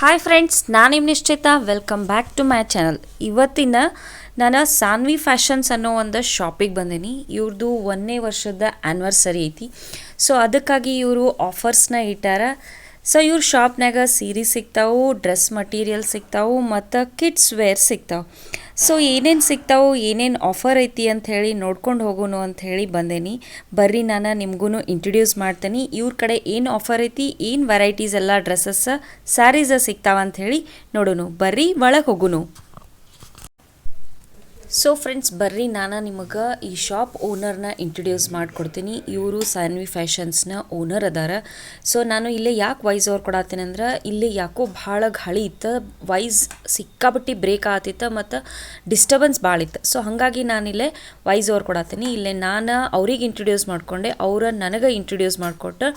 Hi friends ನಾನು ನಿಮ್ಮ Nishchita. Welcome back to my channel ಇವತ್ತಿನ ನಾನು ಸಾನ್ವಿ ಫ್ಯಾಷನ್ಸ್ ಅನ್ನೋ ಒಂದು ಶಾಪಿಗೆ ಬಂದೀನಿ. ಇವ್ರದ್ದು ಒಂದನೇ ವರ್ಷದ ಆ್ಯನಿವರ್ಸರಿ ಐತಿ. ಸೊ ಅದಕ್ಕಾಗಿ ಇವರು ಆಫರ್ಸ್ನ ಇಟ್ಟಾರ. ಸೊ ಇವ್ರ ಶಾಪ್ನಾಗ ಸೀರೆ ಸಿಗ್ತಾವೆ ಡ್ರೆಸ್ ಮಟೀರಿಯಲ್ ಸಿಗ್ತಾವೆ, ಮತ್ತು ಕಿಡ್ಸ್ ವೇರ್ ಸಿಗ್ತಾವೆ. ಸೊ ಏನೇನು ಸಿಗ್ತಾವೋ, ಏನೇನು ಆಫರ್ ಐತಿ ಅಂತ ಹೇಳಿ ನೋಡ್ಕೊಂಡು ಹೋಗೋಣ ಅಂತ ಹೇಳಿ ಬಂದೇನಿ. ಬರ್ರಿ ನಾನು ನಿಮಗೂ ಇಂಟ್ರಡ್ಯೂಸ್ ಮಾಡ್ತೀನಿ. ಇವ್ರ ಕಡೆ ಏನು ಆಫರ್ ಐತಿ, ಏನು ವೆರೈಟೀಸ್ ಎಲ್ಲ ಡ್ರೆಸ್ಸಸ್ ಸ್ಯಾರೀಸ ಸಿಗ್ತಾವ ಅಂತ ಹೇಳಿ ನೋಡೋನು. ಬರ್ರಿ, ಒಳಗೆ ಹೋಗುನು. ಸೊ ಫ್ರೆಂಡ್ಸ್ ಬರ್ರಿ ನಾನು ನಿಮಗೆ ಈ ಶಾಪ್ ಓನರ್ನ ಇಂಟ್ರಡ್ಯೂಸ್ ಮಾಡಿಕೊಡ್ತೀನಿ. ಇವರು ಸಾನ್ವಿ ಫ್ಯಾಷನ್ಸ್ನ ಓನರ್ ಅದಾರ. ಸೊ ನಾನು ಇಲ್ಲೇ ಯಾಕೆ ವೈಸ್ ಅವ್ರು ಕೊಡತ್ತೀನಿ ಅಂದ್ರೆ, ಇಲ್ಲಿ ಯಾಕೋ ಭಾಳ ಗಾಳಿ ಇತ್ತು ವೈಸ್ ಸಿಕ್ಕಾಪಟ್ಟಿ ಬ್ರೇಕ್ ಆತಿತ್ತು ಮತ್ತು ಡಿಸ್ಟರ್ಬೆನ್ಸ್ ಭಾಳ ಇತ್ತು. ಸೊ ಹಾಗಾಗಿ ನಾನಿಲ್ಲೇ ವೈಸ್ ಅವ್ರು ಕೊಡತ್ತೀನಿ ಇಲ್ಲೇ ನಾನು ಅವ್ರಿಗೆ ಇಂಟ್ರಡ್ಯೂಸ್ ಮಾಡಿಕೊಂಡೆ, ಅವ್ರ ನನಗೆ ಇಂಟ್ರಡ್ಯೂಸ್ ಮಾಡಿಕೊಟ್ಟು,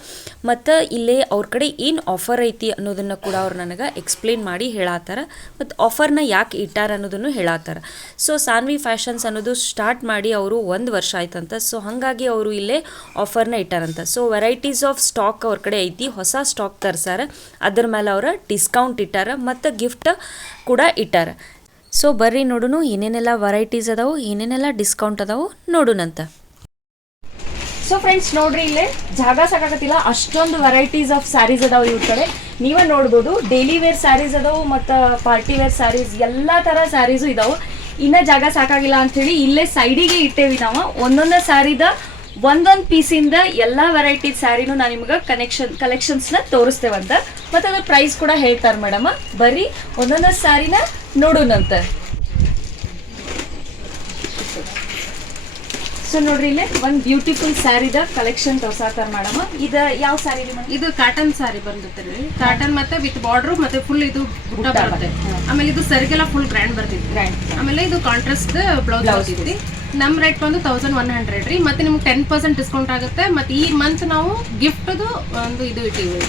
ಮತ್ತು ಇಲ್ಲೇ ಅವ್ರ ಕಡೆ ಏನು ಆಫರ್ ಐತಿ ಅನ್ನೋದನ್ನು ಕೂಡ ಅವ್ರು ನನಗೆ ಎಕ್ಸ್ಪ್ಲೇನ್ ಮಾಡಿ ಹೇಳತ್ತಾರ ಮತ್ತು ಆಫರ್ನ ಯಾಕೆ ಇಟ್ಟಾರ ಅನ್ನೋದನ್ನು ಹೇಳತ್ತಾರ ಸೊ ಸಾನ್ವಿ ಫ್ಯಾಷನ್ಸ್ ಅನ್ನೋದು ಸ್ಟಾರ್ಟ್ ಮಾಡಿ ಅವರು ಒಂದು ವರ್ಷ ಆಯ್ತಂತ. ಸೊ ಹಾಗಾಗಿ ಅವರು ಇಲ್ಲೇ ಆಫರ್ನ ಇಟ್ಟಾರಂತ. ಸೊ ವೆರೈಟೀಸ್ ಆಫ್ ಸ್ಟಾಕ್ ಅವ್ರ ಕಡೆ ಐತಿ. ಹೊಸ ಸ್ಟಾಕ್ ತರ್ಸಾರ. ಅದ್ರ ಮೇಲೆ ಅವರ ಡಿಸ್ಕೌಂಟ್ ಇಟ್ಟಾರ. ಮತ್ತು ಗಿಫ್ಟ್ ಕೂಡ ಇಟ್ಟಾರ. ಸೊ ಬರ್ರಿ ನೋಡುನು. ಏನೇನೆಲ್ಲ ವೆರೈಟೀಸ್ ಅದಾವು, ಏನೇನೆಲ್ಲ ಡಿಸ್ಕೌಂಟ್ ಅದಾವು ನೋಡೋಣಂತ ಸೊ ಫ್ರೆಂಡ್ಸ್ ನೋಡ್ರಿ ಇಲ್ಲೇ. ಜಾಗ ಸಾಕಾಗತ್ತಿಲ್ಲ ಅಷ್ಟೊಂದು ವೆರೈಟೀಸ್ ಆಫ್ ಸ್ಯಾರೀಸ್ ಅದಾವೆ ಇವ್ರ ಕಡೆ. ನೀವೇ ನೋಡ್ಬೋದು. ಡೈಲಿ ವೇರ್ ಸ್ಯಾರೀಸ್ ಅದಾವು ಮತ್ತು ಪಾರ್ಟಿ ವೇರ್ ಸ್ಯಾರೀಸ್ ಎಲ್ಲ ಥರ ಸ್ಯಾರೀಸು ಇದಾವೆ. ಇನ್ನ ಜಾಗ ಸಾಕಾಗಿಲ್ಲ ಹೇಳಿ ಇಲ್ಲೇ ಸೈಡಿಗೆ ಇಟ್ಟೇವಿ ನಾವು. ಒಂದೊಂದು ಸ್ಯಾರಿದ ಒಂದೊಂದು ಪೀಸಿಂದ ಎಲ್ಲ ವೆರೈಟಿ ಸ್ಯಾರಿನೂ ನಾನು ನಿಮ್ಗೆ ಕನೆಕ್ಷನ್ ಕಲೆಕ್ಷನ್ಸ್ನ ತೋರಿಸ್ತೇವಂತ. ಮತ್ತು ಅದ್ರ ಪ್ರೈಸ್ ಕೂಡ ಹೇಳ್ತಾರೆ ಮೇಡಮ್ ಬರೀ ಒಂದೊಂದು ಸ್ಯಾರಿನ ನೋಡೋಣಂತ ಸೊ ನೋಡ್ರಿ ಇಲ್ಲೇ ಒಂದು ಬ್ಯೂಟಿಫುಲ್ ಸ್ಯಾರಿದ ಕಲೆಕ್ಷನ್ ತೋರ್ಸಾತಾರ ಮೇಡಮ್ ಇದ ಯಾವ ಸ್ಯಾರಿ ಇದು ಕಾಟನ್ ಸ್ಯಾರಿ ಬಂದಿರ್ತದೆ ಕಾಟನ್ ಮತ್ತೆ ವಿತ್ ಬಾರ್ಡರ್ ಮತ್ತೆ ಫುಲ್ ಇದು ಗುಡ್ಡ ಬರುತ್ತೆ. ಆಮೇಲೆ ಇದು ಸರಿಗೆಲ್ಲ ಫುಲ್ ಗ್ರ್ಯಾಂಡ್ ಬರ್ತಿತ್ತು. ಗ್ರ್ಯಾಂಡ್ ಆಮೇಲೆ ಇದು ಕಾಂಟ್ರಾಸ್ಟ್ ಬ್ಲೌಸ್ ಬರ್ತಿದ್ವಿ ನಮ್ ರೇಟ್ ಬಂದು ತೌಸಂಡ್ ಒನ್ ಹಂಡ್ರೆಡ್ ರೀ. ಮತ್ತೆ ನಿಮ್ಗೆ ಟೆನ್ ಪರ್ಸೆಂಟ್ ಡಿಸ್ಕೌಂಟ್ ಆಗುತ್ತೆ. ಮತ್ತೆ ಈ ಮಂತ್ ನಾವು ಗಿಫ್ಟ್ದು ಒಂದು ಇದು ಇಟ್ಟಿವಿ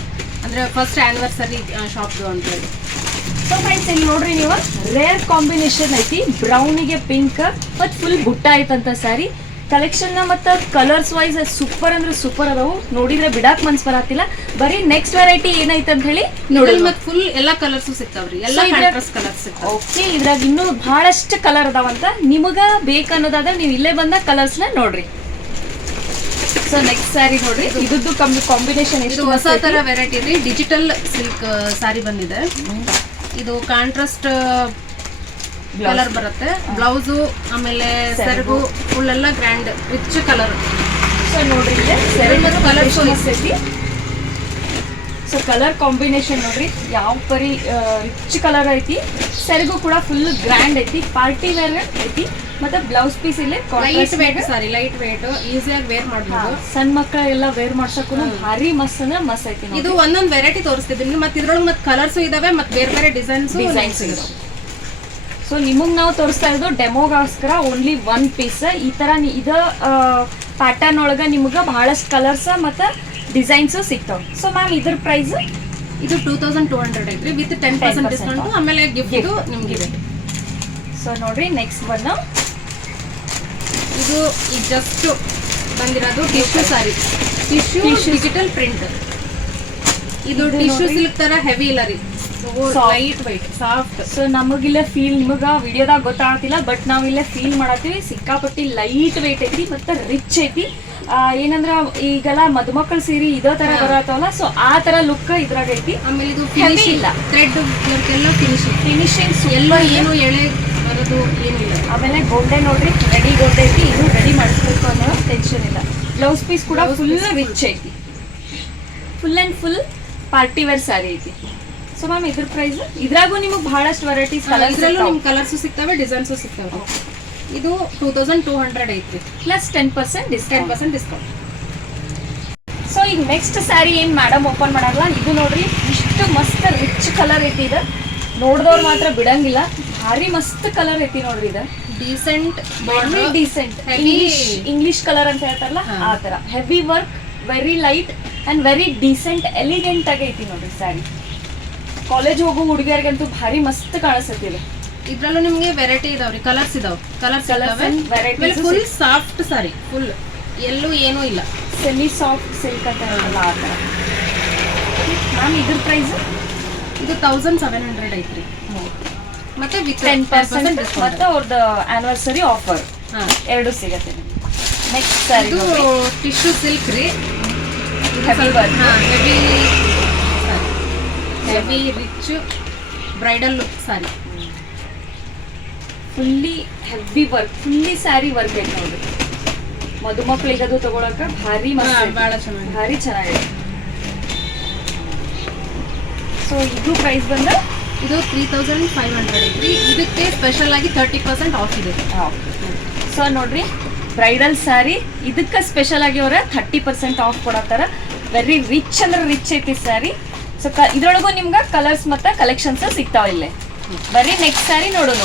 ಅಂದ್ರೆ ಫಸ್ಟ್ ಆನಿವರ್ಸರಿ ಶಾಪ್ದು ಅಂತ ಹೇಳಿ. ಸೊ ಫ್ರೆಂಡ್ಸ್ ಇಲ್ಲಿ ನೋಡ್ರಿ ನೀವು ರೇರ್ ಕಾಂಬಿನೇಷನ್ ಐತಿ. ಬ್ರೌನಿಗೆ ಪಿಂಕ್ ಮತ್ತು ಫುಲ್ ಗುಟ್ಟ ಐತಂತ ಸ್ಯಾರಿ ಕಲೆಕ್ಷನ್ ಮತ್ತು ಕಲರ್ಸ್ ವೈಸ್ ಸೂಪರ್ ಅಂದ್ರೆ ಸೂಪರ್ ಅದಾವು. ನೋಡಿದ್ರೆ ಬಿಡಾಕ್ ಮನ್ಸ್ ಬರತ್ತಿಲ್ಲ ಬರೀ ನೆಕ್ಸ್ಟ್ ವೆರೈಟಿ ಏನೈತೆ ಅಂತ ಹೇಳಿ ನೋಡಿ ಮತ್ತೆ ಫುಲ್ ಎಲ್ಲಾ ಕಲರ್ಸ್ ಸಿಗ್ತಾವ್ರಿ. ಎಲ್ಲ ಕಲರ್ಸ್ ಸಿಗ್ತಾವ. ಓಕೆ ಇದ್ರಾಗ ಇನ್ನೂ ಬಹಳಷ್ಟು ಕಲರ್ ಅದಾವಂತ ನಿಮಗ ಬೇಕನ್ನೋದಾದ್ರೆ ನೀವು ಇಲ್ಲೇ ಬಂದ ಕಲರ್ಸ್ನ ನೋಡ್ರಿ. ಸೊ ನೆಕ್ಸ್ಟ್ ಸ್ಯಾರಿ ನೋಡ್ರಿ. ಇದ್ದು ಕಾಂಬಿನೇಷನ್ ಇದು ಹೊಸ ತರ ವೆರೈಟಿ ರೀ. ಡಿಜಿಟಲ್ ಸಿಲ್ಕ್ ಸಾರಿ ಬಂದಿದೆ. ಇದು ಕಾಂಟ್ರಾಸ್ಟ್ ಕಲರ್ ಬರುತ್ತೆ. ಬ್ಲೌಸು ಆಮೇಲೆ ಸೆರಗು ಫುಲ್ಲೆಲ್ಲ ಗ್ರ್ಯಾಂಡ್ ರಿಚ್ ಕಲರ್ ಸೊ ನೋಡ್ರಿ ಇಲ್ಲೇ ಮತ್ತು ಕಲರ್ ಐತಿ. ಸೊ ಕಲರ್ ಕಾಂಬಿನೇಷನ್ ನೋಡ್ರಿ. ಯಾವ ಪರಿ ರಿಚ್ ಕಲರ್ ಐತಿ. ಸೆರಗು ಕೂಡ ಫುಲ್ ಗ್ರ್ಯಾಂಡ್ ಐತಿ. ಪಾರ್ಟಿ ವೇರ್ ಐತಿ. ಮತ್ತೆ ಬ್ಲೌಸ್ ಪೀಸ್ ಇಲ್ಲಿ light weight sari light weight ಈಸಿಯಾಗಿ ವೇರ್ ಮಾಡಬಹುದು ಮಾಡ್ಬೋದು. ಸಣ್ಣ ಮಕ್ಕಳೆಲ್ಲ ವೇರ್ ಮಾಡ್ಸಕ್ಕೂ ಭಾರಿ ಮಸ್ತ್ ಅಂದ್ರೆ ಮಸ್ತ್ ಐತಿ ಇದು ಒಂದೊಂದು ವೆರೈಟಿ ತೋರಿಸ್ತಿದ್ದೀನಿ ಮತ್ತೆ ಇದ್ರೊಳಗೆ ಮತ್ತೆ ಕಲರ್ಸ್ ಇದಾವೆ ಮತ್ತೆ ಬೇರೆ ಬೇರೆ ಡಿಸೈನ್ಸ್ ಡಿಸೈನ್ಸ್ ಸೊ ನಿಮಗೆ ನಾವು ತೋರಿಸ್ತಾ ಇರೋದು ಡೆಮೋಗೋಸ್ಕರ ಓನ್ಲಿ ಒನ್ ಪೀಸ್ ಈ ಥರ ಇದು ಪ್ಯಾಟರ್ನ್ ಒಳಗೆ ನಿಮ್ಗೆ ಬಹಳಷ್ಟು ಕಲರ್ಸ್ ಮತ್ತು ಡಿಸೈನ್ಸು ಸಿಗ್ತಾವ. ಸೊ ಮ್ಯಾಮ್ ಇದ್ರ ಪ್ರೈಸ್ ಇದು ಟೂ ತೌಸಂಡ್ ಟೂ ಹಂಡ್ರೆಡ್ ಐತ್ರಿ. ವಿತ್ ಟೆನ್ ಪರ್ಸೆಂಟ್ ಡಿಸ್ಕೌಂಟ್ ಆಮೇಲೆ ಗಿಫ್ಟ್ ಇದು ನಿಮ್ಗಿದೆ. ಸೊ ನೋಡ್ರಿ ನೆಕ್ಸ್ಟ್ ಬಂದು ಇದು ಈಗ ಜಸ್ಟ್ ಬಂದಿರೋದು tissue sari tissue digital print ಇದು ಟಿಶ್ಯೂ ಸಿಲ್ಕ್ ತರ ಹೆವಿ ಇಲ್ಲ ರೀ. ಲೈಟ್ ವೈಟ್ ಸಾಫ್ಟ್ ಸೊ ನಮಗಿಲ್ಲ ಫೀಲ್ ನಿಮಗ ವಿಡಿಯೋದಾಗ ಗೊತ್ತಾಗ್ತಿಲ್ಲ ಬಟ್ ನಾವು ಇಲ್ಲೇ ಫೀಲ್ ಮಾಡತ್ತೀವಿ. ಸಿಕ್ಕಾಪಟ್ಟಿ ಲೈಟ್ ವೆಯ್ಟ್ ಐತಿ ಮತ್ತೆ ರಿಚ್ ಐತಿ. ಏನಂದ್ರ ಈಗೆಲ್ಲ ಮದುಮಕ್ಕಳ ಸೀರೆ ಇದೇ ತರ ಬರತ್ತವಲ್ಲ ಸೊ ಆ ತರ ಲುಕ್ ಇದ್ರಾಗ ಐತಿ. ಆಮೇಲೆ ಇದು ಫಿನಿಶ್ ಇಲ್ಲ. ಥ್ರೆಡ್ ಎಲ್ಲ ಫಿನಿಶಿಂಗ್ ಫಿನಿಶಿಂಗ್ ಎಲ್ಲ ಏನು ಎಳೆ ಬರೋದು ಏನಿಲ್ಲ ಆಮೇಲೆ ಗೊಂಡೆ ನೋಡ್ರಿ ರೆಡಿ ಗೊಂಡೆ ಐತಿ. ಇದು ರೆಡಿ ಮಾಡಿಸ್ಬೇಕು ಅನ್ನೋ ಟೆನ್ಷನ್ ಇಲ್ಲ. ಬ್ಲೌಸ್ ಪೀಸ್ ಕೂಡ ಫುಲ್ ರಿಚ್ ಐತಿ. Full and full party wear sari ಐತಿ. ಸೊ ಮ್ಯಾಮ್ ಇದ್ರ ಪ್ರೈಸ್ ಇದ್ರಾಗೂ ನಿಮಗೆ ಬಹಳಷ್ಟು ವೆರೈಟೀಸ್ ಇದರಲ್ಲೂ ನಿಮ್ಗೆ ಕಲರ್ಸ್ ಸಿಗ್ತವೆ ಡಿಸೈನ್ಸು ಸಿಗ್ತವೆ. ಇದು ಟೂ ತೌಸಂಡ್ ಟೂ ಹಂಡ್ರೆಡ್ ಐತಿ plus ten percent ten discount percent discount so ಈಗ ನೆಕ್ಸ್ಟ್ ಸ್ಯಾರಿ ಏನು ಮೇಡಮ್ ಓಪನ್ ಮಾಡಲ್ಲ ಇದು ನೋಡ್ರಿ ಇಷ್ಟು ಮಸ್ತ್ ರಿಚ್ ಕಲರ್ ಐತಿ ಇದು. ನೋಡಿದವ್ರು ಮಾತ್ರ ಬಿಡಂಗಿಲ್ಲ. ಭಾರಿ ಮಸ್ತ್ ಕಲರ್ ಐತಿ ನೋಡ್ರಿ ಇದು. Decent border decent English English colour ಅಂತ ಹೇಳ್ತಾರಲ್ಲ. ಆ ತರ. Heavy work very light and very decent elegant ಆಗಿ ಐತಿ ನೋಡ್ರಿ ಸ್ಯಾರಿ ಕಾಲೇಜ್ ಹೋಗೋ ಹುಡುಗಿಯರಿಗಂತೂ ಭಾರಿ ಮಸ್ತ್ ಕಾಣಿಸ್ತೈತಿ ಇದು ಇದ್ರಲ್ಲೂ ನಿಮ್ಗೆ ವೆರೈಟಿ ಇದಾವ್ರಿ ಕಲರ್ಸ್ ಇದಾವ್. Colours varieties full soft sari full ಎಲ್ಲೂ ಏನೂ ಇಲ್ಲ. ಸೆಮಿ ಸಾಫ್ಟ್ ಸಿಲ್ಕ್ ಅಂತ ಹೇಳಲ್ಲ ಆ ಥರ. ಮ್ಯಾಮ್ ಇದ್ರ ಪ್ರೈಸ್ ಇದು ತೌಸಂಡ್ ಸೆವೆನ್ ಹಂಡ್ರೆಡ್ ಐತ್ರಿ. ಮತ್ತೆ ವಿತ್ ಟೆನ್ ಪರ್ಸೆಂಟ್ ಮತ್ತೆ ಅವ್ರದ್ದು ಆ್ಯನಿವರ್ಸರಿ ಆಫರ್ ಹಾಂ. ಎರಡು ಸಿಗತ್ತೆ ನೆಕ್ಸ್ಟ್ ಇದು ಟಿಶ್ಯೂ ಸಿಲ್ಕ್ ರೀ. Heavy ಹಾಂ heavy heavy rich bridal look sari fully heavy work fully sari work ಐತೆ ನೋಡ್ರಿ. ಮಧುಮಕ್ಳಿಗೆ ಅದು ತಗೊಳಕ ಭಾರಿ. ಭಾಳ ಚೆನ್ನಾಗಿ ಭಾರಿ ಚೆನ್ನಾಗಿದೆ. ಸೊ ಇದು ಪ್ರೈಸ್ ಬಂದ ಇದು ತ್ರೀ ತೌಸಂಡ್ ಫೈವ್ ಹಂಡ್ರೆಡ್ ಐತ್ರಿ. ಇದಕ್ಕೆ ಸ್ಪೆಷಲ್ ಆಗಿ ತರ್ಟಿ ಪರ್ಸೆಂಟ್ ಆಫ್ ಇದೆ. ಸೊ ನೋಡ್ರಿ ಬ್ರೈಡಲ್ ಸ್ಯಾರಿ ಇದಕ್ಕೆ ಸ್ಪೆಷಲ್ ಆಗಿ ಅವ್ರ ಥರ್ಟಿ ಪರ್ಸೆಂಟ್ ಆಫ್ ಕೊಡತ್ತಾರ. ವೆರಿ ರಿಚ್ ಅಂದ್ರೆ ರಿಚ್ ಐತಿ ಸ್ಯಾರಿ ಸೊ ಕ ಇದ್ರೊಳಗೂ ನಿಮ್ಗೆ ಕಲರ್ಸ್ ಮತ್ತು ಕಲೆಕ್ಷನ್ಸ್ ಸಿಗ್ತಾವ ಇಲ್ಲೇ. ಬರ್ರಿ ನೆಕ್ಸ್ಟ್ ಸ್ಯಾರಿ ನೋಡೋಣ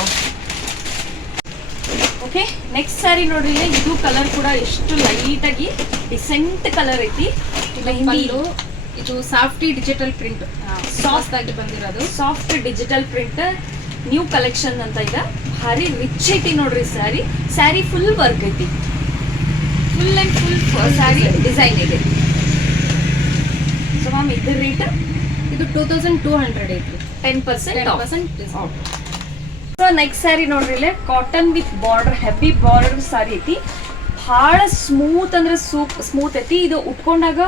ಓಕೆ ನೆಕ್ಸ್ಟ್ ಸ್ಯಾರಿ ನೋಡ್ರಿ ಇಲ್ಲಿ. ಇದು ಕಲರ್ ಕೂಡ ಎಷ್ಟು ಲೈಟ್ ಆಗಿ ಡಿಸೆಂಟ್ ಕಲರ್ ಐತಿ. ಇದು ಸಾಫ್ಟ್ ಇದು ಸಾಫ್ಟಿ ಡಿಜಿಟಲ್ ಪ್ರಿಂಟ್ ಸಾಫ್ಟ್ ಆಗಿ ಬಂದಿರೋದು. Soft digital print new collection ಅಂತ ಈಗ ಭಾರಿ ರಿಚ್ ಐತಿ ನೋಡ್ರಿ ಸ್ಯಾರಿ ಸ್ಯಾರಿ ಫುಲ್ ವರ್ಕ್ ಐತಿ. Full and full sari design ಇದೆ. ಸೊ ಮ್ಯಾಮ್ ಇದ್ರ ರೇಟ್ ಇದು ಟೂ ತೌಸಂಡ್ ಟೂ ಹಂಡ್ರೆಡ್ ಐತಿ ten percent percent so next sari ನೋಡ್ರಿ ಇಲ್ಲೇ cotton with border heavy border sari ಐತಿ. ಭಾಳ ಸ್ಮೂತ್ ಅಂದ್ರೆ ಸೂಪ್ ಸ್ಮೂತ್ ಐತಿ. ಇದು ಉಟ್ಕೊಂಡಾಗ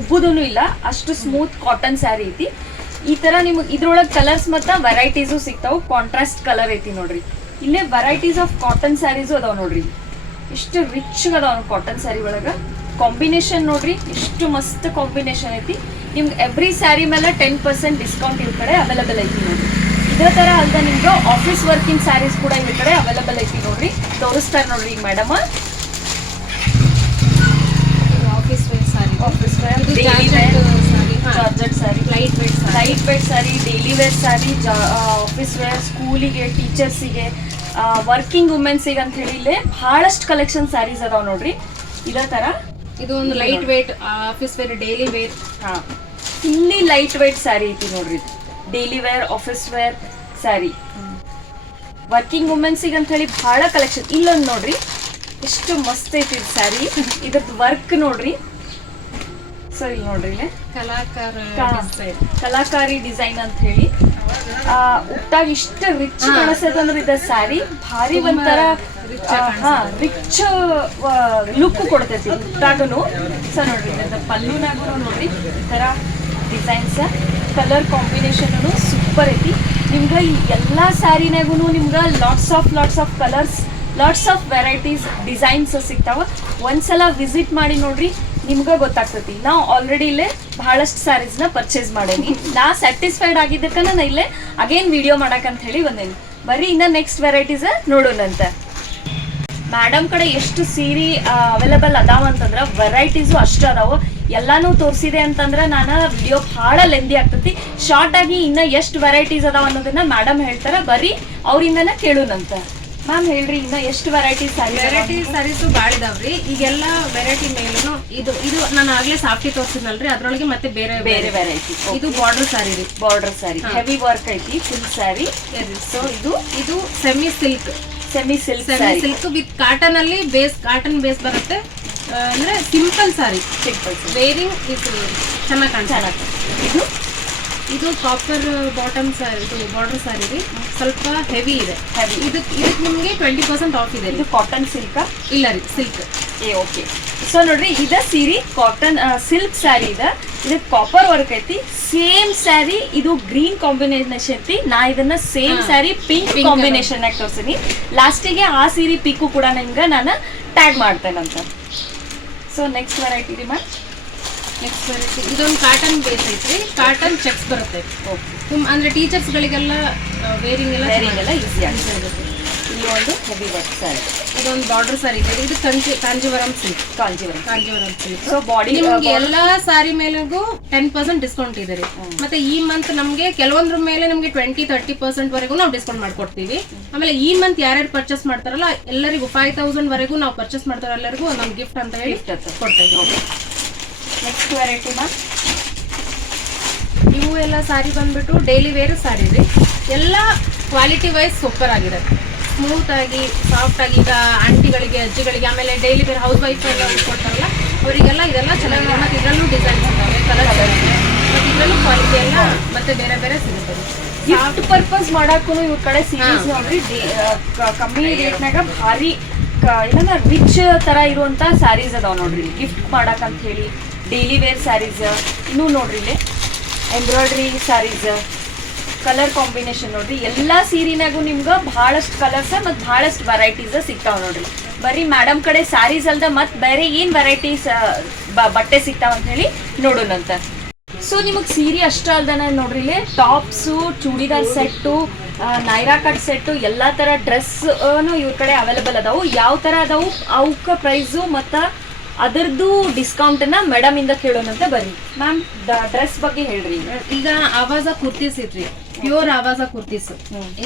ಉಬ್ಬುದೂ ಇಲ್ಲ ಅಷ್ಟು ಸ್ಮೂತ್ ಕಾಟನ್ ಸ್ಯಾರಿ ಐತಿ. ಈ ತರ ನಿಮಗೆ ಇದ್ರೊಳಗೆ ಕಲರ್ಸ್ ಮತ್ತ ವೆರೈಟೀಸು ಸಿಗ್ತಾವ. ಕಾಂಟ್ರಾಸ್ಟ್ ಕಲರ್ ಐತಿ ನೋಡ್ರಿ. ಇಲ್ಲೇ ವೆರೈಟೀಸ್ ಆಫ್ ಕಾಟನ್ ಸ್ಯಾರೀಸು ಅದಾವ ನೋಡ್ರಿ. ಇಷ್ಟು ರಿಚ್ ಅದಾವ ಕಾಟನ್ ಸ್ಯಾರಿ ಒಳಗ. ಕಾಂಬಿನೇಷನ್ ನೋಡ್ರಿ ಇಷ್ಟು ಮಸ್ತ್ ಕಾಂಬಿನೇಷನ್ ಐತಿ. ನಿಮ್ಗೆ ಎವ್ರಿ ಸ್ಯಾರಿ ಮೇಲೆ ಟೆನ್ ಪರ್ಸೆಂಟ್ ಡಿಸ್ಕೌಂಟ್ ಇವ್ರ ಕಡೆ ಅವೈಲಬಲ್ ಐತಿ ನೋಡ್ರಿ. ಇದೇ ಥರ ಅಲ್ಲದೆ ನಿಮ್ಗೆ ಆಫೀಸ್ ವರ್ಕಿಂಗ್ ಸ್ಯಾರೀಸ್ ಕೂಡ ಇವ್ರ ಕಡೆ ಅವೈಲಬಲ್ ಐತಿ ನೋಡ್ರಿ. ತೋರಿಸ್ತಾರೆ ನೋಡ್ರಿ ಈಗ madam office wear sari office wear georgette sari light weight light weight sari daily wear sari office wear ಸ್ಕೂಲಿಗೆ ಟೀಚರ್ಸಿಗೆ ವರ್ಕಿಂಗ್ ವುಮೆನ್ಸಿಗೆ ಅಂತ ಹೇಳಿ ಇಲ್ಲೇ ಭಾಳಷ್ಟು ಕಲೆಕ್ಷನ್ ಸ್ಯಾರೀಸ್ ಅದಾವ ನೋಡ್ರಿ. ಇದೇ ಥರ ಇದು ಒಂದು light weight office wear daily wear ಇಲ್ಲಿ ಲೈಟ್ ವೇಟ್ ಸ್ಯಾರಿ ಐತಿ ನೋಡ್ರಿ daily wear office wear sari working ವುಮೆನ್ಸಿಗೆ ಅಂತ ಹೇಳಿ ಬಹಳ ಕಲೆಕ್ಷನ್ ಇಲ್ಲೊಂದು ನೋಡ್ರಿ ಎಷ್ಟು ಮಸ್ತ್ ಐತಿ ಇದು ಸ್ಯಾರಿ ಇದ್ರದ್ದು ವರ್ಕ್ ನೋಡ್ರಿ. ಸೊ ಇಲ್ಲಿ ನೋಡ್ರಿ ಇಲ್ಲಿ. ಕಲಾಕಾರ ಕಲಾಕಾರಿ ಡಿಸೈನ್ ಅಂತ ಹೇಳಿ ಉಟ್ಟಾಗ ಇಷ್ಟ ರಿಚ್ ಕಾಣಿಸ್ತದಂದ್ರೆ ಇದ ಸ್ಯಾರಿ. ಭಾರಿ ಒಂಥರ ಹಾ ರಿಚ್ ಲುಕ್ ಕೊಡ್ತೈತಿ ಉಟ್ಟಾಗನು. ಸೊ ನೋಡ್ರಿ ಪಲ್ಲುನಾಗೂ ನೋಡ್ರಿ ಈ ಥರ ಡಿಸೈನ್ಸ್ ಕಲರ್ ಕಾಂಬಿನೇಷನ್ ಸೂಪರ್ ಐತಿ. ನಿಮ್ಗೆ ಈ ಎಲ್ಲ ಸ್ಯಾರಿನಾಗೂ ನಿಮ್ಗೆ lots of lots of colours lots of varieties designs ಸಿಗ್ತಾವ. ಒಂದ್ಸಲ ವಿಸಿಟ್ ಮಾಡಿ ನೋಡ್ರಿ ನಿಮ್ಗೆ ಗೊತ್ತಾಗ್ತತಿ. ನಾವು ಆಲ್ರೆಡಿ ಇಲ್ಲೇ ಬಹಳಷ್ಟು ಸ್ಯಾರೀಸ್ನ ಪರ್ಚೇಸ್ ಮಾಡೇನಿ. ನಾ ಸ್ಯಾಟಿಸ್ಫೈಡ್ ಆಗಿದ್ದಕ್ಕ ನಾನು ಇಲ್ಲೇ ಅಗೇನ್ ವಿಡಿಯೋ ಮಾಡಕ್ಕಂತ ಹೇಳಿ ಬಂದೇನಿ. ಬರೀ ಇನ್ನ ನೆಕ್ಸ್ಟ್ ವೆರೈಟೀಸ್ ನೋಡೋಣಂತ. ಮೇಡಮ್ ಕಡೆ ಎಷ್ಟು ಸೀರೆ ಅವೈಲಬಲ್ ಅದಾವ ಅಂತಂದ್ರೆ ವೆರೈಟೀಸು ಅಷ್ಟು ಅದಾವು. ಎಲ್ಲಾನು ತೋರಿಸಿದೆ ಅಂತಂದ್ರೆ ನಾನು ವಿಡಿಯೋ ಭಾಳ ಲೆಂದಿ ಆಗ್ತತಿ. ಶಾರ್ಟ್ ಆಗಿ ಇನ್ನ ಎಷ್ಟು ವೆರೈಟೀಸ್ ಅದಾವ ಅನ್ನೋದನ್ನ ಮೇಡಮ್ ಹೇಳ್ತಾರ. ಬರೀ ಅವರಿಂದನೇ ಕೇಳೋಣಂತ. ಮ್ಯಾಮ್ ಹೇಳ್ರಿ, ಇನ್ನ ಎಷ್ಟು ವೆರೈಟೀಸ್ ವೆರೈಟಿ ಸ್ಯಾರೀಸು ಭಾಳ ಇದಾವ್ರಿ. ಈಗೆಲ್ಲ ವೆರೈಟಿ ಮೇಲೂ ಇದು ಇದು ನಾನು ಆಗ್ಲೇ ಸಾಫ್ಟಿ ತೋರಿಸಿದ್ನಲ್ರಿ? ಅದ್ರೊಳಗೆ ಮತ್ತೆ ಬೇರೆ ಬೇರೆ ವೆರೈಟಿ ಇದು ಬಾರ್ಡರ್ ಸಾರಿ ರೀ. ಬಾರ್ಡರ್ ಸಾರಿ ಹೆವಿ ವರ್ಕ್ ಐತಿ ಫುಲ್ ಸಾರಿ ಸೊ ಇದು ಇದು semi silk semi silk semi silk with cotton ಅಲ್ಲಿ ಬೇಸ್ ಕಾಟನ್ ಬೇಸ್ ಬರುತ್ತೆ. ಅಂದ್ರೆ ಸಿಂಪಲ್ ಸಾರಿ ಸಿಂಪಲ್ ವೇರಿಂಗ್ ಇದು ಚೆನ್ನಾಗಿ ಕಾಣ್ತಾ ಇದು ಇದು ಕಾಪರ್ ಬಾಟಮ್ ಸಾರಿ ಇದು ಬಾರ್ಡರ್ ಸಾರಿ ರೀ. ಸ್ವಲ್ಪ ಹೆವಿ ಇದೆ. ಹೆವಿ ಇದಕ್ಕೆ ಇದಕ್ಕೆ ನಿಮಗೆ ಟ್ವೆಂಟಿ ಪರ್ಸೆಂಟ್ ಆಫ್ ಇದೆ ಇದು ಕಾಟನ್ ಸಿಲ್ಕ್ ಇಲ್ಲ ರೀ ಸಿಲ್ಕ್ ಏ ಓಕೆ ಸೊ ನೋಡ್ರಿ ಇದ ಸೀರಿ ಕಾಟನ್ ಸಿಲ್ಕ್ ಸ್ಯಾರಿ ಇದೆ. ಇದಕ್ಕೆ ಕಾಪರ್ ವರ್ಕ್ ಐತಿ. ಸೇಮ್ ಸ್ಯಾರಿ ಇದು ಗ್ರೀನ್ ಕಾಂಬಿನೇಷನ್ ಐತಿ. ನಾ ಇದನ್ನ ಸೇಮ್. ಸ್ಯಾರಿ ಪಿಂಕ್ ಕಾಂಬಿನೇಷನ್ ಆಗಿ ತೋರಿಸಿನಿ. ಲಾಸ್ಟಿಗೆ ಆ ಸೀರಿ ಪಿಕ್ಕು ಕೂಡ ನಿಮ್ಗೆ ನಾನು ಟ್ಯಾಗ್ ಮಾಡ್ತೇನಂತ. ಸೊ ನೆಕ್ಸ್ಟ್ ವೆರೈಟಿ ರೀ ಮ್ಯಾಮ್ ನೆಕ್ಸ್ಟ್ ಬರುತ್ತೆ. ಇದೊಂದು ಕಾಟನ್ ಬೇಸ್ ಐತ್ರಿ. ಕಾಟನ್ ಚೆಕ್ಸ್ ಬರುತ್ತೆ. ತುಂಬ ಅಂದ್ರೆ ಟೀಚರ್ಸ್ಗಳಿಗೆಲ್ಲ ವೇರಿಂಗ್ ಎಲ್ಲ ವೇರಿಂಗ್ ಎಲ್ಲ ಚೆನ್ನಾಗಿ ಈಸಿ ಆಗುತ್ತೆ. ಇಲ್ಲಿ ಒಂದು ಹೆವಿ ವರ್ಕ್ ಸ್ಯಾರಿ ಇದೊಂದು ಬಾರ್ಡರ್ ಸಾರಿ ಇದೆ. ಇದು Kanchi Kanjeevaram silk Kanjeevaram Kanjeevaram silk so body ನಿಮಗೆ ಎಲ್ಲಾ ಸಾರಿ ಮೇಲೆಗೂ ಟೆನ್ ಪರ್ಸೆಂಟ್ ಡಿಸ್ಕೌಂಟ್ ಇದೆ ರೀ. ಮತ್ತೆ ಈ ಮಂತ್ ನಮಗೆ ಕೆಲವೊಂದ್ರ ಮೇಲೆ ನಮಗೆ ಟ್ವೆಂಟಿ ತರ್ಟಿ ಪರ್ಸೆಂಟ್ ವರೆಗೂ ನಾವು ಡಿಸ್ಕೌಂಟ್ ಮಾಡ್ಕೊಡ್ತೀವಿ. ಆಮೇಲೆ ಈ ಮಂತ್ ಯಾರ್ಯಾರು ಪರ್ಚೇಸ್ ಮಾಡ್ತಾರಲ್ಲ ಎಲ್ಲರಿಗೂ ಫೈವ್ ತೌಸಂಡ್ ವರೆಗೂ ನಾವು ಪರ್ಚೇಸ್ ಮಾಡ್ತಾರ ಎಲ್ಲರಿಗೂ ಒಂದೊಂದು ಗಿಫ್ಟ್ ಅಂತ ಹೇಳಿ. ಕೊಡ್ತಾ ಇದ್ದೀವಿ. ನೆಕ್ಸ್ಟ್ ವೆರೈಟಿ ಮ್ಯಾಮ್ ಇವು ಎಲ್ಲ ಸಾರಿ ಬಂದ್ಬಿಟ್ಟು ಡೈಲಿ ವೇರ್ ಸಾರಿ ರೀ. ಎಲ್ಲ ಕ್ವಾಲಿಟಿ ವೈಸ್ ಸೂಪರ್ ಆಗಿರುತ್ತೆ. ಸ್ಮೂತಾಗಿ ಸಾಫ್ಟಾಗಿ ಸಾಫ್ಟ್ ಆಗಿ ಈಗ ಆಂಟಿಗಳಿಗೆ ಅಜ್ಜಿಗಳಿಗೆ ಆಮೇಲೆ ಡೈಲಿ ವೇರ್ ಹೌಸ್ ವೈಫ್ ಎಲ್ಲ ಕೊಡ್ತಾರಲ್ಲ ಅವರಿಗೆಲ್ಲ ಇದೆಲ್ಲ ಚೆನ್ನಾಗಿದೆ. ಮತ್ತು ಇದರಲ್ಲೂ ಡಿಸೈನ್ ಇದ್ದಾವೆ ಕಲರ್ ಮತ್ತು ಇದರಲ್ಲೂ ಕ್ವಾಲಿಟಿ ಎಲ್ಲ ಮತ್ತೆ ಬೇರೆ ಬೇರೆ ಸಿಗುತ್ತೆ. ಗಿಫ್ಟ್ ಪರ್ಪಸ್ ಮಾಡೋಕ್ಕೂ ಇವ್ರ ಕಡೆ ಸೀರೀಸ್. ನೋಡ್ರಿ ಕಮ್ಮಿ ರೇಟ್ನಾಗ ಭಾರಿ ಏನಂದ್ರೆ ರಿಚ್ ಥರ ಇರುವಂಥ ಸ್ಯಾರೀಸ್ ಅದಾವೆ ನೋಡ್ರಿ. ಗಿಫ್ಟ್ ಮಾಡಕ್ ಅಂತ ಹೇಳಿ ಡೈಲಿ ವೇರ್ ಸ್ಯಾರೀಸ್ ಇನ್ನೂ ನೋಡ್ರಿ ಇಲ್ಲಿ. ಎಂಬ್ರಾಯ್ಡ್ರಿ ಸ್ಯಾರೀಸ್ ಕಲರ್ ಕಾಂಬಿನೇಷನ್ ನೋಡ್ರಿ. ಎಲ್ಲ ಸೀರಿನಾಗೂ ನಿಮ್ಗೆ ಭಾಳಷ್ಟು ಕಲರ್ಸ್ ಮತ್ತು ಭಾಳಷ್ಟು ವೆರೈಟೀಸ್ ಸಿಗ್ತಾವ ನೋಡ್ರಿ. ಬರೀ ಮೇಡಮ್ ಕಡೆ ಸ್ಯಾರೀಸ್ ಅಲ್ದ ಮತ್ತು ಬೇರೆ ಏನು ವೆರೈಟೀಸ್ ಬಟ್ಟೆ ಸಿಗ್ತಾವ ಅಂತ ಹೇಳಿ ನೋಡೋಣಂತ ಸೊ ನಿಮಗೆ ಸೀರೆ ಅಷ್ಟೇ ಅಲ್ದನ ನೋಡ್ರಿ ಇಲ್ಲಿ. Tops churidar set Naira cut set ಎಲ್ಲ ಥರ ಡ್ರೆಸ್ ಇವ್ರ ಕಡೆ ಅವೈಲೇಬಲ್ ಅದಾವು. ಯಾವ ಥರ ಅದಾವು? ಅವಕ್ಕೆ ಪ್ರೈಸು ಮತ್ತು ಅದರದ್ದು ಡಿಸ್ಕೌಂಟನ್ನ ಮೇಡಮ್ ಇಂದ ಕೇಳೋಣಂತ ಬನ್ನಿ. ಮ್ಯಾಮ್ ಡ್ರೆಸ್ ಬಗ್ಗೆ ಹೇಳ್ರಿ. ಈಗ ಆವಾಜ ಕುರ್ತೀಸ್ ಇದ್ರಿ ಪ್ಯೂರ್ ಆವಾಜ ಕುರ್ತೀಸ್.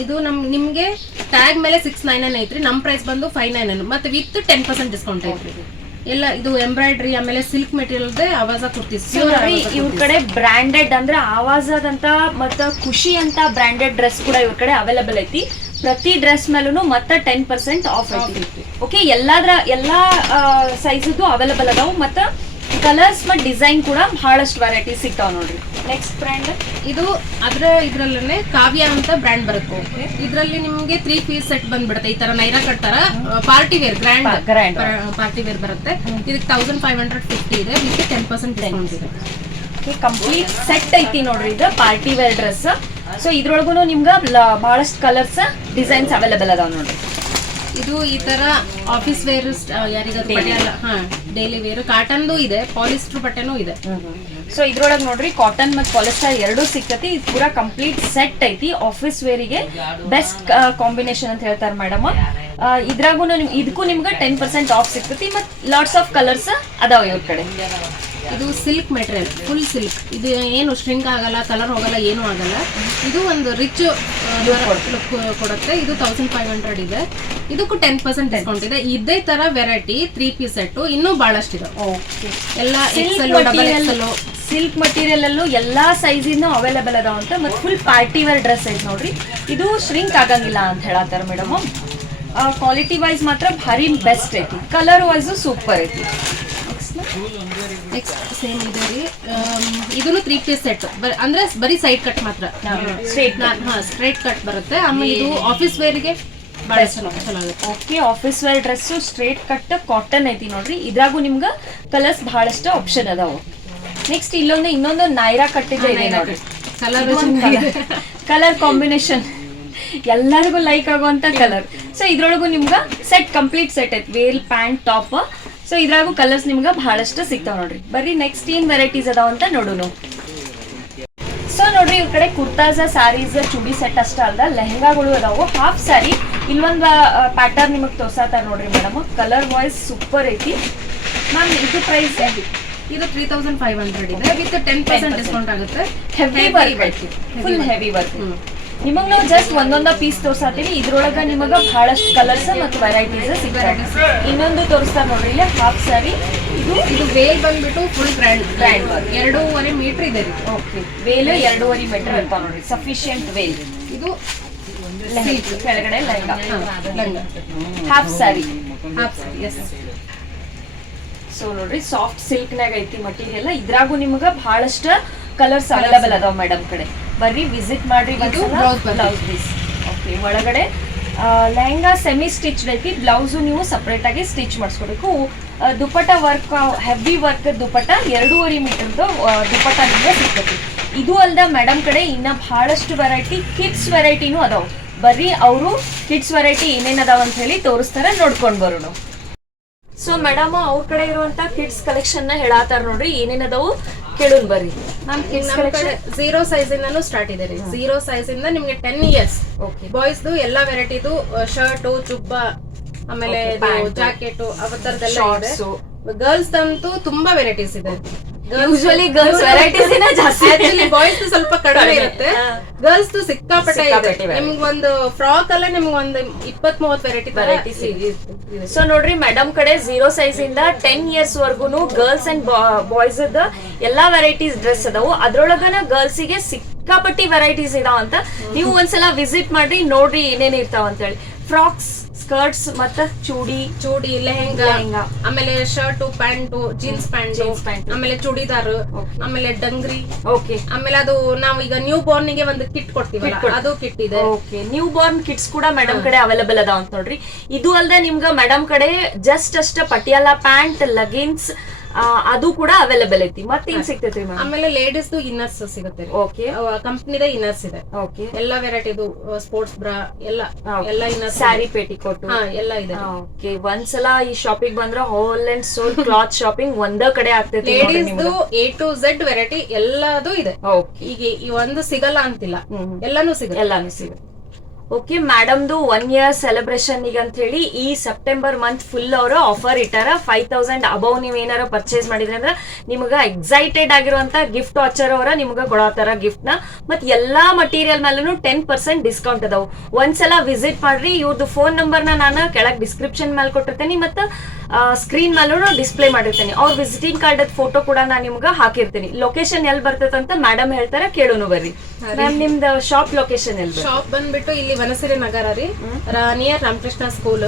ಇದು ನಮ್ ನಿಮ್ಗೆ ಟ್ಯಾಗ್ ಮೇಲೆ ಸಿಕ್ಸ್ ನೈನ್ ನೈನ್ ಐತ್ರಿ. ನಮ್ ಪ್ರೈಸ್ ಬಂದು ಫೈವ್ ನೈನ್ ನೈನ್ ಮತ್ತೆ ವಿತ್ ಟೆನ್ ಪರ್ಸೆಂಟ್ ಡಿಸ್ಕೌಂಟ್ ಐತ್ರಿ. ಎಲ್ಲ ಇದು ಎಂಬ್ರಾಯ್ಡ್ರಿ ಆಮೇಲೆ ಸಿಲ್ಕ್ ಮೆಟೀರಿಯಲ್ ಆವಾಜ ಕುರ್ತೀಸ್. ಇವ್ರ ಕಡೆ ಬ್ರಾಂಡೆಡ್ ಅಂದ್ರೆ ಆವಾಜದಂತ ಮತ್ತ ಖುಷಿ ಅಂತ ಬ್ರಾಂಡೆಡ್ ಡ್ರೆಸ್ ಕೂಡ ಇವ್ರ ಕಡೆ ಅವೈಲೇಬಲ್ ಐತಿ. ಪ್ರತಿ ಡ್ರೆಸ್ ಮೇಲೂ ಮತ್ತೆ ಟೆನ್ ಪರ್ಸೆಂಟ್ ಆಫ್ ಐತಿ ಓಕೆ ಎಲ್ಲಾದ್ರ ಎಲ್ಲಾ ಸೈಜದ್ದು ಅವೈಲಬಲ್ ಅದಾವ ಮತ್ತ ಕಲರ್ಸ್ ಮತ್ತೆ ಡಿಸೈನ್ ಕೂಡ ಬಹಳಷ್ಟು ವೆರೈಟಿ ಸಿಗ್ತಾವ ನೋಡ್ರಿ. ನೆಕ್ಸ್ಟ್ ಬ್ರ್ಯಾಂಡ್ ಇದು ಅದ್ರ ಇದ್ರಲ್ಲೇ ಕಾವ್ಯ ಅಂತ ಬ್ರ್ಯಾಂಡ್ ಬರುತ್ತೆ. ಇದರಲ್ಲಿ ನಿಮಗೆ ತ್ರೀ ಪೀಸ್ ಸೆಟ್ ಬಂದ್ಬಿಡುತ್ತೆ. ಈ ತರ ನೈರಾ ಕಟ್ ತರ party wear grand grand party wear ಬರುತ್ತೆ. ಇದಕ್ಕೆ ತೌಸಂಡ್ ಫೈವ್ ಹಂಡ್ರೆಡ್ ಫಿಫ್ಟಿ ಇದೆ. ಇದಕ್ಕೆ ಟೆನ್ ಪರ್ಸೆಂಟ್ ಡಿಸ್ಕೌಂಟ್ ಇದೆ. ಕಂಪ್ಲೀಟ್ ಸೆಟ್ ಐತಿ ನೋಡ್ರಿ ಇದು ಪಾರ್ಟಿ ವೇರ್ ಡ್ರೆಸ್ ಸೊ ಇದ್ರೊಳಗೂ ನಿಮ್ಗ ಭಾಳಷ್ಟು ಕಲರ್ಸ್ ಡಿಸೈನ್ಸ್ ಅವೈಲೇಬಲ್ ಅದಾವ ನೋಡ್ರಿ. ಇದು ಈ ತರ ಆಫೀಸ್ ವೇರ್ ಯಾರಿಗಾದ್ರು ಡೈಲಿ ವೇರ್ ಕಾಟನ್ದು ಇದೆ ಪಾಲಿಸ್ಟರ್ ಬಟ್ಟೆನೂ ಇದೆ. ಸೊ ಇದ್ರೊಳಗೆ ನೋಡ್ರಿ ಕಾಟನ್ ಮತ್ತು ಪಾಲಿಸ್ಟರ್ ಎರಡೂ ಸಿಕ್ಕತಿ ಇದು ಪೂರಾ ಕಂಪ್ಲೀಟ್ ಸೆಟ್ ಐತಿ. ಆಫೀಸ್ ವೇರಿಗೆ ಬೆಸ್ಟ್ ಕಾಂಬಿನೇಷನ್ ಅಂತ ಹೇಳ್ತಾರೆ ಮೇಡಮ್ ಇದ್ರಾಗೂ ಇದಕ್ಕೂ ನಿಮ್ಗೆ ಟೆನ್ ಪರ್ಸೆಂಟ್ ಆಫ್ ಸಿಗ್ತೈತಿ. ಮತ್ತು ಲಾಟ್ಸ್ ಆಫ್ ಕಲರ್ಸ್ ಅದಾವ ಇವ್ರ ಕಡೆ. ಇದು ಸಿಲ್ಕ್ ಮೆಟೀರಿಯಲ್ ಫುಲ್ ಸಿಲ್ಕ್ ಇದು ಏನು ಸ್ಟ್ರಿಂಗ್ ಆಗಲ್ಲ ಕಲರ್ ಹೋಗಲ್ಲ ಏನು ಆಗಲ್ಲ. ಇದು ಒಂದು ರಿಚ್ ಲುಕ್ ಕೊಡುತ್ತೆ. ಇದು ತೌಸಂಡ್ ಫೈವ್ ಹಂಡ್ರೆಡ್ ಇದೆ. ಇದಕ್ಕೂ ಟೆನ್ ಪರ್ಸೆಂಟ್ ಡಿಸ್ಕೌಂಟ್ ಇದೆ. ಇದೇ ತರ ವೆರೈಟಿ ತ್ರೀ ಪೀಸ್ ಸೆಟ್ ಇನ್ನೂ ಬಹಳಷ್ಟು ಇದೆ ಓಕೆ ಎಲ್ಲ ಸಿಲ್ಕ್ ಮಟೀರಿಯಲ್ ಸಿಲ್ಕ್ ಮಟೀರಿಯಲ್ ಅಲ್ಲೂ ಎಲ್ಲಾ ಸೈಜಿನ ಅವೈಲೇಬಲ್ ಅದಾವ ಅಂತ ಮತ್ತೆ ಫುಲ್ ಪಾರ್ಟಿ ವೇರ್ ಡ್ರೆಸ್ ಐತಿ ನೋಡ್ರಿ. ಇದು ಶ್ರಿಂಕ್ ಆಗಂಗಿಲ್ಲ ಅಂತ ಹೇಳತ್ತಾರ ಮೇಡಮ್ ಕ್ವಾಲಿಟಿ ವೈಸ್ ಮಾತ್ರ ಭಾರಿ ಬೆಸ್ಟ್ ಐತಿ. ಕಲರ್ ವೈಸು ಸೂಪರ್ ಐತಿ. ನೆಕ್ಸ್ಟ್ ಸೇಮ್ ಇದೆ ರೀ. ಇದನ್ನು ತ್ರೀ ಪೀಸ್ ಸೆಟ್ ಅಂದ್ರೆ ಬರೀ ಸೈಡ್ ಕಟ್ ಮಾತ್ರ. ಸ್ಟ್ರೇಟ್ ಹಾ ಸ್ಟ್ರೈಟ್ ಕಟ್ ಬರುತ್ತೆ. ಆಮೇಲೆ ಇದು ಆಫೀಸ್ ವೇರ್ಗೆ ಬಹಳ ಚೆನ್ನಾಗಿ ಚೆನ್ನಾಗುತ್ತೆ okay office wear dress straight cut cotton ಐತಿ ನೋಡ್ರಿ. ಇದ್ರಾಗು ನಿಮ್ಗೆ ಕಲರ್ಸ್ ಬಹಳಷ್ಟು ಆಪ್ಷನ್ ಅದಾವು. ನೆಕ್ಸ್ಟ್ ಇಲ್ಲೊಂದು ಇನ್ನೊಂದು ನೈರಾ ಕಟ್ಟಿದೆ ಇದೆ ನೋಡ್ರಿ. ಕಲರ್ ಕಲರ್ ಕಾಂಬಿನೇಷನ್ ಎಲ್ಲರಿಗೂ ಲೈಕ್ ಆಗುವಂತ ಕಲರ್ ಸೊ ಇದ್ರೊಳಗೂ ನಿಮ್ಗೆ ಸೆಟ್ ಕಂಪ್ಲೀಟ್ ಸೆಟ್ ಐತಿ. ವೇಲ್ ಪ್ಯಾಂಟ್ ಟಾಪ್ ಸೊ ಇದ್ರಾಗು ಕಲರ್ಸ್ ನಿಮ್ಗೆ ಬಹಳಷ್ಟು ಸಿಗ್ತಾವ ನೋಡ್ರಿ. ಬರ್ರಿ ನೆಕ್ಸ್ಟ್ ಏನ್ ವೆರೈಟೀಸ್ ಅದಾವ ಅಂತ ನೋಡೋಣ. ಸೊ ನೋಡ್ರಿ ಈ ಕಡೆ ಕುರ್ತಾಸ ಸಾರೀಸ್ ಚೂಡಿ ಸೆಟ್ ಅಷ್ಟ ಅಲ್ದ ಲೆಹಂಗಾಗಳು ಅದಾವು. ಹಾಫ್ ಸಾರಿ ಇಲ್ಲೊಂದು ಪ್ಯಾಟರ್ನ್ ನಿಮಗೆ ತೋರ್ಸಾತಾರ ನೋಡ್ರಿ ಮೇಡಮ್ ಕಲರ್ ವಾಯ್ಸ್ ಸೂಪರ್ ಐತಿ. ಮ್ಯಾಮ್ ಇದು ಪ್ರೈಸ್ ಇದು ತ್ರೀ ತೌಸಂಡ್ ಫೈವ್ ಹಂಡ್ರೆಡ್ ಇದೆ. ವಿತ್ ಟೆನ್ ಪರ್ಸೆಂಟ್ ಡಿಸ್ಕೌಂಟ್ ಆಗುತ್ತೆ. ಹೆವಿ ವರ್ಕ್ ಐತಿ ಫುಲ್ ಹೆವಿ ವರ್ಕ್ ನಿಮಗ್ ನಾವು ಜಸ್ಟ್ ಒಂದೊಂದ ಪೀಸ್ ತೋರ್ಸಾತೀವಿ ಇದ್ರೊಳಗ ನಿಮಗ ಬಹಳಷ್ಟು ಕಲರ್ಸ್ ಮತ್ತು ವೆರೈಟೀಸ್ ಸಿಗ್ತಾರೆ ಇನ್ನೊಂದು ತೋರಿಸ್ತಾರ ನೋಡ್ರಿ ಇಲ್ಲಿ ಹಾಫ್ ಸ್ಯಾರಿ ಇದು ಇದು ವೇಲ್ ಬಂದ್ಬಿಟ್ಟು ಫುಲ್ ಬ್ರ್ಯಾಂಡ್ ಬ್ರ್ಯಾಂಡ್. ಎರಡೂವರೆ ಮೀಟರ್ ಇದೆ ರೀ ಓಕೆ ವೇಲ್ ಎರಡೂವರೆ ಮೀಟರ್ ಇರ್ತಾವ ನೋಡ್ರಿ. ಸಫಿಶಿಯಂಟ್ ವೇಲ್ ಇದು ಕೆಳಗಡೆ ಲೈಂಗ. ಹಾಫ್ ಸ್ಯಾರಿ ಹಾಫ್ ಎಸ್ ಸೊ ನೋಡ್ರಿ ಸಾಫ್ಟ್ ಸಿಲ್ಕ್ ನಾಗ ಐತಿ ಮಟೀರಿಯಲ್ ಇದ್ರಾಗೂ ನಿಮಗ ಬಹಳಷ್ಟು ಕಲರ್ಸ್ ಅವೈಲೇಬಲ್ ಅದಾವ ಮೇಡಮ್ ಕಡೆ. ಬರ್ರಿ ವಿಸಿಟ್ ಮಾಡ್ರಿ ಬ್ಲೌಸ್ ಪೀಸ್ ಓಕೆ ಒಳಗಡೆ ಲೆಹಂಗಾ ಸೆಮಿ ಸ್ಟಿಚ್ ಐತಿ ಬ್ಲೌಸು ನೀವು ಸಪ್ರೇಟ್ ಆಗಿ stitch ಮಾಡಿಸ್ಕೋಬೇಕು. Dupatta work heavy work dupatta ಎರಡೂವರೆ ಮೀಟರ್ದು ದುಪ್ಪಟ ನಿಮಗೆ ಸಿಗ್ತೈತಿ ಇದು ಅಲ್ದ ಮೇಡಮ್ ಕಡೆ ಇನ್ನ ಬಹಳಷ್ಟು ವೆರೈಟಿ ಕಿಡ್ಸ್ ವೆರೈಟಿನೂ ಅದಾವ. ಬರ್ರಿ ಅವರು ಕಿಡ್ಸ್ ವೆರೈಟಿ ಏನೇನ್ ಅದಾವ ಅಂತ ಹೇಳಿ ತೋರಿಸ್ತಾರ ನೋಡ್ಕೊಂಡ್ ಬರೋಣ. ಸೊ ಮೇಡಮ್ ಅವ್ರ ಕಡೆ ಇರುವಂತ ಕಿಡ್ಸ್ ಕಲೆಕ್ಷನ್ನ ಹೇಳಾತಾರ ನೋಡ್ರಿ ಏನೇನ್ ಕೇಳೋನ್ ಬರ್ರಿ. ನಮ್ ಕಿಡ್ಸ್ ಕಡೆ ಝೀರೋ ಸೈಜ್ ಇಂದಾನು ಸ್ಟಾರ್ಟ್ ಇದೆ ರೀ. ಜೀರೋ ಸೈಜ್ ಇಂದ ನಿಮ್ಗೆ ಟೆನ್ ಇಯರ್ಸ್ ಓಕೆ ಬಾಯ್ಸ್ದು ಎಲ್ಲಾ ವೆರೈಟಿದು ಶರ್ಟು ಚುಬ್ಬ ಆಮೇಲೆ. ಜಾಕೆಟ್ ಅವತ್ತರದೆಲ್ಲ ಇದೆ. ಗರ್ಲ್ಸ್ ಅಂತೂ ತುಂಬಾ ವೆರೈಟೀಸ್ ಇದೆ. ಯೂಶುವಲಿ ಗರ್ಲ್ಸ್ ವೆರೈಟೀಸ್ ಜಾಸ್ತಿ. ಆಕ್ಚುಲಿ ಬಾಯ್ಸ್ ಸ್ವಲ್ಪ ಕಡಿಮೆ ಇರುತ್ತೆ. ಗರ್ಲ್ಸ್ ಸಿಕ್ಕಾಪಟ್ಟೆ ಇದೆ. ಸಿಕ್ಕಾಪಟ್ಟೆ ನಿಮ್ಗೆ ಒಂದು ಫ್ರಾಕ್ ಅಲ್ಲ ನಿಮ್ಗೆ ಒಂದು ಇಪ್ಪತ್ ಮೂವತ್ ವೆರೈಟಿ ವೆರೈಟೀಸ್ ಸೊ ನೋಡ್ರಿ ಮೇಡಮ್ ಕಡೆ ಝೀರೋ ಸೈಜ್ ಇಂದ ಟೆನ್ ಇಯರ್ಸ್ ವರ್ಗುನು ಗರ್ಲ್ಸ್ ಅಂಡ್ ಬಾಯ್ಸ್ ಎಲ್ಲಾ ವೆರೈಟೀಸ್ ಡ್ರೆಸ್ ಅದಾವು. ಅದ್ರೊಳಗನ ಗರ್ಲ್ಸ್ಗೆ ಸಿಕ್ಕಾಪಟ್ಟಿ ವೆರೈಟೀಸ್ ಇದಾವ ಅಂತ ನೀವು ಒಂದ್ಸಲ ವಿಸಿಟ್ ಮಾಡ್ರಿ ನೋಡ್ರಿ ಏನೇನ್ ಇರ್ತಾವ ಅಂತ ಹೇಳಿ ಫ್ರಾಕ್ಸ್ ಸ್ಕರ್ಟ್ಸ್ ಮತ್ತ ಚೂಡಿ ಚೂಡಿ ಲೆಹೆಂಗಾ. ಆಮೇಲೆ shirt pant jeans pant pant ಆಮೇಲೆ ಚೂಡಿದಾರ್ ಆಮೇಲೆ ಡಂಗ್ರಿ. ಓಕೆ ಆಮೇಲೆ ಅದು ನಾವು ಈಗ ನ್ಯೂ ಬೋರ್ನ್ಗೆ ಒಂದು ಕಿಟ್ ಕೊಡ್ತೀವಿ. ಅದು ಕಿಟ್ ಇದೆ. ಓಕೆ ನ್ಯೂ ಬೋರ್ನ್ ಕಿಟ್ಸ್ ಕೂಡ ಮೇಡಮ್ ಕಡೆ ಅವೈಲೇಬಲ್ ಅದಾವ ಅಂತ ನೋಡ್ರಿ. ಇದು ಅಲ್ಲದೆ ನಿಮ್ಗ ಮೇಡಮ್ ಕಡೆ ಜಸ್ಟ್ ಅಷ್ಟ ಪಟಿಯಾಲ ಪ್ಯಾಂಟ್ ಲಗಿನ್ಸ್ ಅದು ಕೂಡ ಅವೈಲೇಬಲ್ ಐತಿ ಮತ್ತೆ ಸಿಗ್ತೈತಿ ಮ್ಯಾಮ್ ಆಮೇಲೆ ಲೇಡೀಸ್ ಇನ್ನರ್ಸ್ ಸಿಗುತ್ತೆ. ಓಕೆ ಕಂಪ್ನಿದ ಇನ್ನರ್ಸ್ ಇದೆ. ಓಕೆ ಎಲ್ಲಾ ವೆರೈಟಿದು ಸ್ಪೋರ್ಟ್ಸ್ ಬ್ರಾ ಎಲ್ಲ. ಎಲ್ಲ ಇನ್ನರ್ಸ್ ಸ್ಯಾರಿ ಪೇಟಿ ಕೊಟ್ಟು ಎಲ್ಲ ಇದೆ. ಓಕೆ ಒಂದ್ಸಲ ಈ ಶಾಪಿಂಗ್ ಬಂದ್ರ whole and sole cloth shopping ಒಂದ ಕಡೆ ಆಗ್ತೈತಿ ಲೇಡೀಸ್ದು ಎ ಟು ಝೆಡ್ ವೆರೈಟಿ ಎಲ್ಲದೂ ಇದೆ. ಓಕೆ ಈಗ ಈ ಒಂದು ಸಿಗಲ್ಲ ಅಂತಿಲ್ಲ. ಎಲ್ಲಾನು ಸಿಗುತ್ತೆ. ಎಲ್ಲಾನು ಸಿಗುತ್ತೆ. ಓಕೆ ಮೇಡಮ್ದು ಒನ್ ಇಯರ್ ಸೆಲೆಬ್ರೇಷನ್ ಈಗ ಅಂತ ಹೇಳಿ ಈ ಸೆಪ್ಟೆಂಬರ್ ಮಂತ್ ಫುಲ್ ಅವರು ಆಫರ್ ಇಟ್ಟಾರ. ಫೈವ್ ತೌಸಂಡ್ ಅಬೌವ್ ನೀವ್ ಏನಾರ ಪರ್ಚೇಸ್ ಮಾಡಿದ್ರೆ ಅಂದ್ರೆ ನಿಮಗ ಎಕ್ಸೈಟೆಡ್ ಆಗಿರುವಂತ ಗಿಫ್ಟ್ ವಾಚರ್ ಅವರ ನಿಮ್ಗ ಕೊಡತಾರ ಗಿಫ್ಟ್ನ. ಮತ್ ಎಲ್ಲಾ ಮಟೀರಿಯಲ್ ಮೇಲೂ ಟೆನ್ ಪರ್ಸೆಂಟ್ ಡಿಸ್ಕೌಂಟ್ ಅದಾವು. ಒಂದ್ಸಲ ವಿಸಿಟ್ ಮಾಡ್ರಿ ಇವ್ರದ್ದು ಫೋನ್ ನಂಬರ್ನ ನಾನು ಕೆಳಗೆ ಡಿಸ್ಕ್ರಿಪ್ಷನ್ ಮೇಲೆ ಕೊಟ್ಟಿರ್ತೇನೆ ಮತ್ತೆ ಸ್ಕ್ರೀನ್ ಮೇಲೂ ಡಿಸ್ಪ್ಲೇ ಮಾಡಿರ್ತೇನೆ. ಅವ್ರ ವಿಸಿಟಿಂಗ್ ಕಾರ್ಡ್ ಫೋಟೋ ಕೂಡ ನಾನು ನಿಮ್ಗೆ ಹಾಕಿರ್ತೀನಿ. ಲೊಕೇಶನ್ ಎಲ್ಲಿ ಬರ್ತದಂತ ಅಂತ ಮೇಡಮ್ ಹೇಳ್ತಾರ ಕೇಳೋನು ಬರ್ರಿ. ಮ್ಯಾಮ್ ನಿಮ್ದು ಶಾಪ್ ಲೊಕೇಶನ್ ಎಲ್ಲಿ ಶಾಪ್ ಬಂದ್ಬಿಟ್ಟು ಇಲ್ಲಿ ವನಸಿರಿ ನಗರ ರೀ. ನಿಯರ್ ರಾಮಕೃಷ್ಣ ಸ್ಕೂಲ್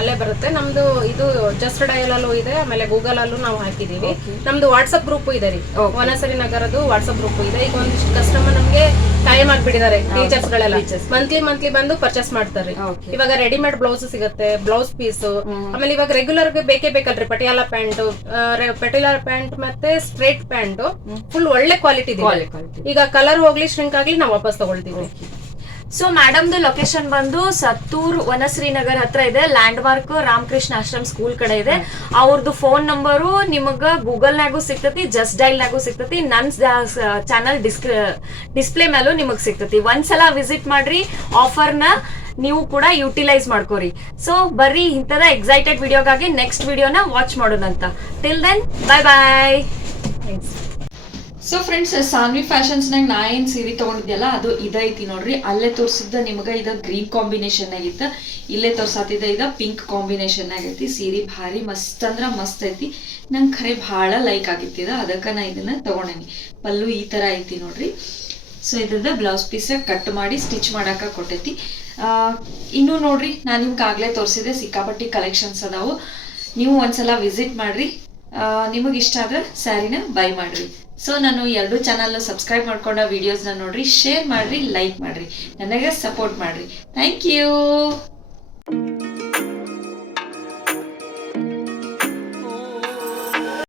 ಅಲ್ಲೇ ಬರುತ್ತೆ. ನಮ್ದು ಇದು ಜಸ್ಟ್ ಡಯಲ್ ಅಲ್ಲೂ ಇದೆ ಆಮೇಲೆ ಗೂಗಲ್ ಅಲ್ಲೂ ನಾವು ಹಾಕಿದೀವಿ. ನಮ್ದು ವಾಟ್ಸ್ಆಪ್ ಗ್ರೂಪ್ ಇದೆ ರೀ. ವನಸರಿ ನಗರದ್ದು ವಾಟ್ಸ್ಆಪ್ ಗ್ರೂಪ್ ಇದೆ. ಈಗ ಒಂದಿಷ್ಟು ಕಸ್ಟಮರ್ ನಮ್ಗೆ ಟೈಮ್ ಆಗ್ಬಿಟ್ಟಿದ್ದಾರೆ ಟೀಚರ್ಸ್ ಗಳೆಲ್ಲ. ಮಂತ್ಲಿ ಮಂತ್ಲಿ ಬಂದು ಪರ್ಚೇಸ್ ಮಾಡ್ತಾರೆ. ಇವಾಗ ರೆಡಿಮೇಡ್ ಬ್ಲೌಸ್ ಸಿಗುತ್ತೆ ಬ್ಲೌಸ್ ಪೀಸ್ ಆಮೇಲೆ ಇವಾಗ ರೆಗ್ಯುಲರ್ ಬೇಕೇ ಬೇಕಲ್ರಿ ಪಟಿಯಾಲ ಪ್ಯಾಂಟ್ ಪಟಿಯಾಲ ಪ್ಯಾಂಟ್ ಮತ್ತೆ ಸ್ಟ್ರೇಟ್ ಪ್ಯಾಂಟ್ ಫುಲ್ ಒಳ್ಳೆ ಕ್ವಾಲಿಟಿ ಇದೆ. ಈಗ ಕಲರ್ ಹೋಗ್ಲಿ ಶ್ರಿಂಕ್ ಆಗ್ಲಿ ನಾವು ವಾಪಸ್ ತಗೊಳ್ತೀವಿ. ಸೊ ಮೇಡಮ್ದು ಲೊಕೇಶನ್ ಬಂದು ಸತ್ತೂರ್, ವನಶ್ರೀನಗರ್ ಹತ್ರ ಇದೆ. Landmark Ramakrishna Ashram school ಕಡೆ ಇದೆ. ಅವ್ರದ್ದು ಫೋನ್ ನಂಬರು ನಿಮಗ ಗೂಗಲ್ ನಾಗೂ ಸಿಗ್ತತಿ ಜಸ್ಟ್ ಡೈಲ್ ನಾಗೂ ಸಿಗ್ತತಿ. ನನ್ ಚಾನಲ್ ಡಿಸ್ಪ್ಲೇ ಮೇಲೂ ನಿಮಗ್ ಸಿಗ್ತತಿ. ಒಂದ್ಸಲ ವಿಸಿಟ್ ಮಾಡ್ರಿ ಆಫರ್ನ ನೀವು ಕೂಡ ಯುಟಿಲೈಸ್ ಮಾಡ್ಕೋರಿ. ಸೊ ಬರ್ರಿ ಇಂಥದ ಎಕ್ಸೈಟೆಡ್ ವಿಡಿಯೋಗಾಗಿ ನೆಕ್ಸ್ಟ್ ವಿಡಿಯೋನ watch ಮಾಡೋಣಂತ. Till then bye bye so friends Saanvi ಫ್ಯಾಷನ್ಸ್ನಾಗ ನಾ ಏನ್ ಸೀರೆ ತಗೊಂಡಿದ್ಯಲ್ಲ, ಅದು ಇದೈತಿ ನೋಡ್ರಿ. ಅಲ್ಲೇ ತೋರಿಸಿದ್ದ ನಿಮಗೆ ಇದ ಗ್ರೀನ್ ಕಾಂಬಿನೇಷನ್ ಆಗಿತ್ತ ಇಲ್ಲೇ ತೋರ್ಸಾತಿದ್ದ ಇದ ಪಿಂಕ್ ಕಾಂಬಿನೇಷನ್ ಆಗೈತಿ ಸೀರೆ ಭಾರಿ ಮಸ್ತ್ ಅಂದ್ರ ಮಸ್ತ್ ಐತಿ. ನಂಗೆ ಖರೆ ಭಾಳ ಲೈಕ್ ಆಗಿತ್ತಿದ ಅದಕ್ಕೆ ನಾ ಇದನ್ನ ತಗೊಂಡೇನಿ. ಪಲ್ಲು ಈ ತರ ಐತಿ ನೋಡ್ರಿ. ಸೊ ಇದ್ರದ ಬ್ಲೌಸ್ ಪೀಸ್ ಕಟ್ ಮಾಡಿ ಸ್ಟಿಚ್ ಮಾಡಾಕ ಕೊಟ್ಟೈತಿ. ಇನ್ನು ನೋಡ್ರಿ ನಾನು ನಿಮ್ಗೆ ಆಗ್ಲೇ ತೋರಿಸಿದೆ, ಸಿಕ್ಕಾಪಟ್ಟಿ ಕಲೆಕ್ಷನ್ಸ್ ಅದಾವು. ನೀವು ಒಂದ್ಸಲ ವಿಸಿಟ್ ಮಾಡ್ರಿ. ನಿಮಗೆ ಇಷ್ಟ ಆದ್ರೆ ಸ್ಯಾರಿನ ಬೈ ಮಾಡ್ರಿ. ಸೊ ನಾನು ಎರಡು ಚಾನಲ್ ಸಬ್ಸ್ಕ್ರೈಬ್ ಮಾಡ್ಕೊಂಡ ವಿಡಿಯೋಸ್ನ ನೋಡ್ರಿ ಶೇರ್ ಮಾಡ್ರಿ ಲೈಕ್ ಮಾಡ್ರಿ. ನನಗೆ ಸಪೋರ್ಟ್ ಮಾಡ್ರಿ. Thank you